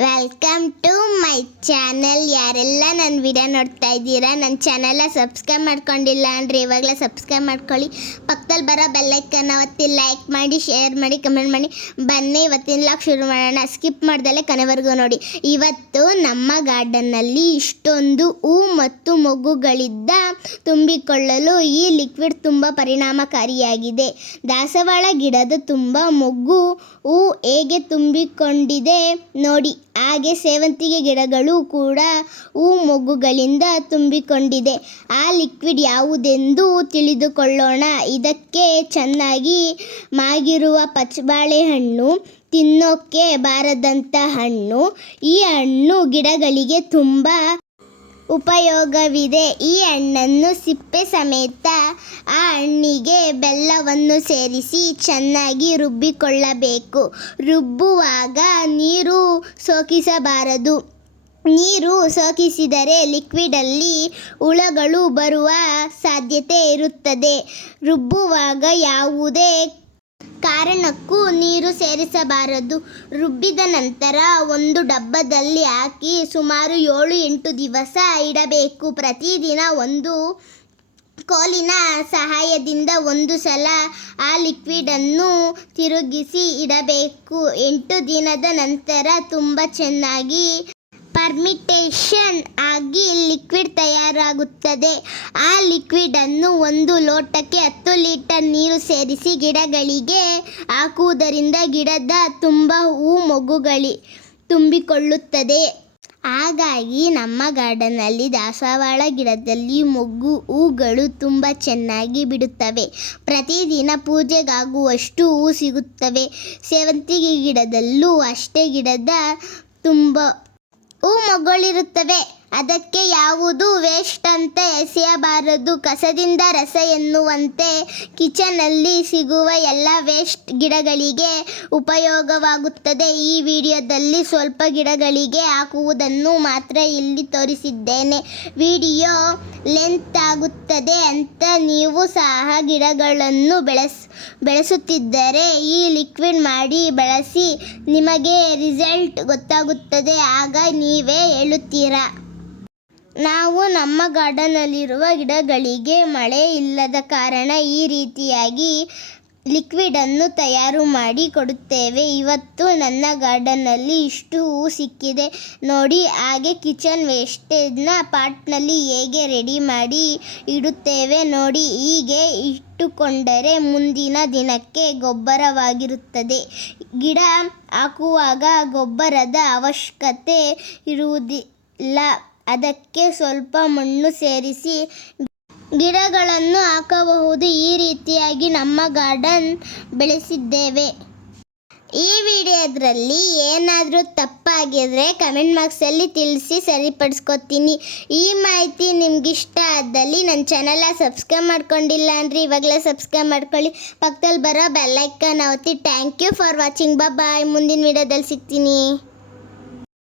Welcome to my channel ಯಾರೆಲ್ಲ ನನ್ನ video ನೋಡ್ತಾ ಇದ್ದೀರಾ ನನ್ನ ಚಾನಲ್ನ ಸಬ್ಸ್ಕ್ರೈಬ್ ಮಾಡ್ಕೊಂಡಿಲ್ಲ ಅಂದರೆ ಇವಾಗಲೇ ಸಬ್ಸ್ಕ್ರೈಬ್ ಮಾಡ್ಕೊಳ್ಳಿ. ಪಕ್ಕದಲ್ಲಿ ಬರೋ ಬೆಲ್ಲೈಕನ್ನ ಒತ್ತಿ ಲೈಕ್ ಮಾಡಿ ಶೇರ್ ಮಾಡಿ ಕಮೆಂಟ್ ಮಾಡಿ. ಬನ್ನಿ, ಇವತ್ತಿನ ಲಾಕ್ ಶುರು ಮಾಡೋಣ. ಸ್ಕಿಪ್ ಮಾಡ್ದಲೇ ಕೊನೆವರೆಗೂ ನೋಡಿ. ಇವತ್ತು ನಮ್ಮ ಗಾರ್ಡನ್ನಲ್ಲಿ ಇಷ್ಟೊಂದು ಹೂ ಮತ್ತು ಮಗುಗಳಿದ್ದ ತುಂಬಿಕೊಳ್ಳಲು ಈ ಲಿಕ್ವಿಡ್ ತುಂಬ ಪರಿಣಾಮಕಾರಿಯಾಗಿದೆ. ದಾಸವಾಳ ಗಿಡದ ತುಂಬ ಮೊಗ್ಗು ಹೂ ಹೇಗೆ ತುಂಬಿಕೊಂಡಿದೆ ನೋಡಿ. ಹಾಗೆ ಸೇವಂತಿಗೆ ಗಿಡಗಳು ಕೂಡ ಹೂ ಮೊಗ್ಗುಗಳಿಂದ ತುಂಬಿಕೊಂಡಿದೆ. ಆ ಲಿಕ್ವಿಡ್ ಯಾವುದೆಂದು ತಿಳಿದುಕೊಳ್ಳೋಣ. ಇದಕ್ಕೆ ಚೆನ್ನಾಗಿ ಮಾಗಿರುವ ಪಚ್ಚಬಾಳೆಹಣ್ಣು ತಿನ್ನೋಕ್ಕೆ ಬಾರದಂಥ ಹಣ್ಣು. ಈ ಹಣ್ಣು ಗಿಡಗಳಿಗೆ ತುಂಬ ಉಪಯೋಗವಿದೆ. ಈ ಹಣ್ಣನ್ನು ಸಿಪ್ಪೆ ಸಮೇತ ಆ ಹಣ್ಣಿಗೆ ಬೆಲ್ಲವನ್ನು ಸೇರಿಸಿ ಚೆನ್ನಾಗಿ ರುಬ್ಬಿಕೊಳ್ಳಬೇಕು. ರುಬ್ಬುವಾಗ ನೀರು ಸೋಕಿಸಬಾರದು. ನೀರು ಸೋಕಿಸಿದರೆ ಲಿಕ್ವಿಡಲ್ಲಿ ಹುಳಗಳು ಬರುವ ಸಾಧ್ಯತೆ ಇರುತ್ತದೆ. ರುಬ್ಬುವಾಗ ಯಾವುದೇ ಕಾರಣಕ್ಕೂ ನೀರು ಸೇರಿಸಬಾರದು. ರುಬ್ಬಿದ ನಂತರ ಒಂದು ಡಬ್ಬದಲ್ಲಿ ಹಾಕಿ ಸುಮಾರು ಏಳು ಎಂಟು ದಿವಸ ಇಡಬೇಕು. ಪ್ರತಿದಿನ ಒಂದು ಕೋಲಿನ ಸಹಾಯದಿಂದ ಒಂದು ಸಲ ಆ ಲಿಕ್ವಿಡನ್ನು ತಿರುಗಿಸಿ ಇಡಬೇಕು. ಎಂಟು ದಿನದ ನಂತರ ತುಂಬ ಚೆನ್ನಾಗಿ ಪರ್ಮಿಟೇಷನ್ ಆಗಿ ಲಿಕ್ವಿಡ್ ತಯಾರಾಗುತ್ತದೆ. ಆ ಲಿಕ್ವಿಡನ್ನು ಒಂದು ಲೋಟಕ್ಕೆ ಹತ್ತು ಲೀಟರ್ ನೀರು ಸೇರಿಸಿ ಗಿಡಗಳಿಗೆ ಹಾಕುವುದರಿಂದ ಗಿಡದ ತುಂಬ ಹೂ ಮೊಗ್ಗುಗಳಿ ತುಂಬಿಕೊಳ್ಳುತ್ತದೆ. ಹಾಗಾಗಿ ನಮ್ಮ ಗಾರ್ಡನ್ನಲ್ಲಿ ದಾಸವಾಳ ಗಿಡದಲ್ಲಿ ಮೊಗ್ಗು, ಹೂಗಳು ತುಂಬ ಚೆನ್ನಾಗಿ ಬಿಡುತ್ತವೆ. ಪ್ರತಿದಿನ ಪೂಜೆಗಾಗುವಷ್ಟು ಹೂ ಸಿಗುತ್ತವೆ. ಸೇವಂತಿಗೆ ಗಿಡದಲ್ಲೂ ಅಷ್ಟೇ ಗಿಡದ ತುಂಬ ಹೂ ಮೊಗ್ಗಳಿರುತ್ತವೆ ಅದಕ್ಕೆ ಯಾವುದು ವೇಸ್ಟ್ ಅಂತ ಎಸೆಯಬಾರದು. ಕಸದಿಂದ ರಸ ಎನ್ನುವಂತೆ ಕಿಚನಲ್ಲಿ ಸಿಗುವ ಎಲ್ಲ ವೇಸ್ಟ್ ಗಿಡಗಳಿಗೆ ಉಪಯೋಗವಾಗುತ್ತದೆ. ಈ ವಿಡಿಯೋದಲ್ಲಿ ಸ್ವಲ್ಪ ಗಿಡಗಳಿಗೆ ಹಾಕುವುದನ್ನು ಮಾತ್ರ ಇಲ್ಲಿ ತೋರಿಸಿದ್ದೇನೆ. ವಿಡಿಯೋ ಲೆಂತ್ ಆಗುತ್ತದೆ ಅಂತ ನೀವು ಸಹ ಗಿಡಗಳನ್ನು ಬೆಳೆಸ್, ಬೆಳೆಸುತ್ತಿದ್ದರೆ ಈ ಲಿಕ್ವಿಡ್ ಮಾಡಿ ಬಳಸಿ ನಿಮಗೆ ರಿಸಲ್ಟ್ ಗೊತ್ತಾಗುತ್ತದೆ. ಆಗ ನೀವೇ ಹೇಳುತ್ತೀರಾ? ನಾವು ನಮ್ಮ ಗಾರ್ಡನ್ನಲ್ಲಿರುವ ಗಿಡಗಳಿಗೆ ಮಳೆ ಇಲ್ಲದ ಕಾರಣ ಈ ರೀತಿಯಾಗಿ ಲಿಕ್ವಿಡನ್ನು ತಯಾರು ಮಾಡಿ ಕೊಡುತ್ತೇವೆ. ಇವತ್ತು ನನ್ನ ಗಾರ್ಡನ್ನಲ್ಲಿ ಇಷ್ಟು ಹೂ ಸಿಕ್ಕಿದೆ. ನೋಡಿ, ಹಾಗೆ ಕಿಚನ್ ವೇಸ್ಟೇಜ್ನ ಪಾಟ್ನಲ್ಲಿ ಹೇಗೆ ರೆಡಿ ಮಾಡಿ ಇಡುತ್ತೇವೆ ನೋಡಿ. ಹೀಗೆ ಇಟ್ಟುಕೊಂಡರೆ ಮುಂದಿನ ದಿನಕ್ಕೆ ಗೊಬ್ಬರವಾಗಿರುತ್ತದೆ. ಗಿಡ ಹಾಕುವಾಗ ಗೊಬ್ಬರದ ಅವಶ್ಯಕತೆ ಇರುವುದಿಲ್ಲ. ಅದಕ್ಕೆ ಸ್ವಲ್ಪ ಮಣ್ಣು ಸೇರಿಸಿ ಗಿಡಗಳನ್ನು ಹಾಕಬಹುದು. ಈ ರೀತಿಯಾಗಿ ನಮ್ಮ ಗಾರ್ಡನ್ ಬೆಳೆಸಿದ್ದೇವೆ. ಈ ವಿಡಿಯೋದ್ರಲ್ಲಿ ಏನಾದರೂ ತಪ್ಪಾಗಿದ್ರೆ ಕಮೆಂಟ್ ಬಾಕ್ಸಲ್ಲಿ ತಿಳಿಸಿ ಸರಿಪಡಿಸ್ಕೊತೀನಿ. ಈ ಮಾಹಿತಿ ನಿಮ್ಗೆ ಇಷ್ಟ ಆದಲ್ಲಿ ನನ್ನ ಚಾನಲ ಸಬ್ಸ್ಕ್ರೈಬ್ ಮಾಡ್ಕೊಂಡಿಲ್ಲ ಅಂದರೆ ಇವಾಗಲೇ ಸಬ್ಸ್ಕ್ರೈಬ್ ಮಾಡ್ಕೊಳ್ಳಿ. ಪಕ್ಕದಲ್ಲಿ ಬರೋ ಬೆಲ್ಲೈಕನ್ ಒತ್ತಿ thank you for watching. Bye. ಮುಂದಿನ ವಿಡಿಯೋದಲ್ಲಿ ಸಿಗ್ತೀನಿ.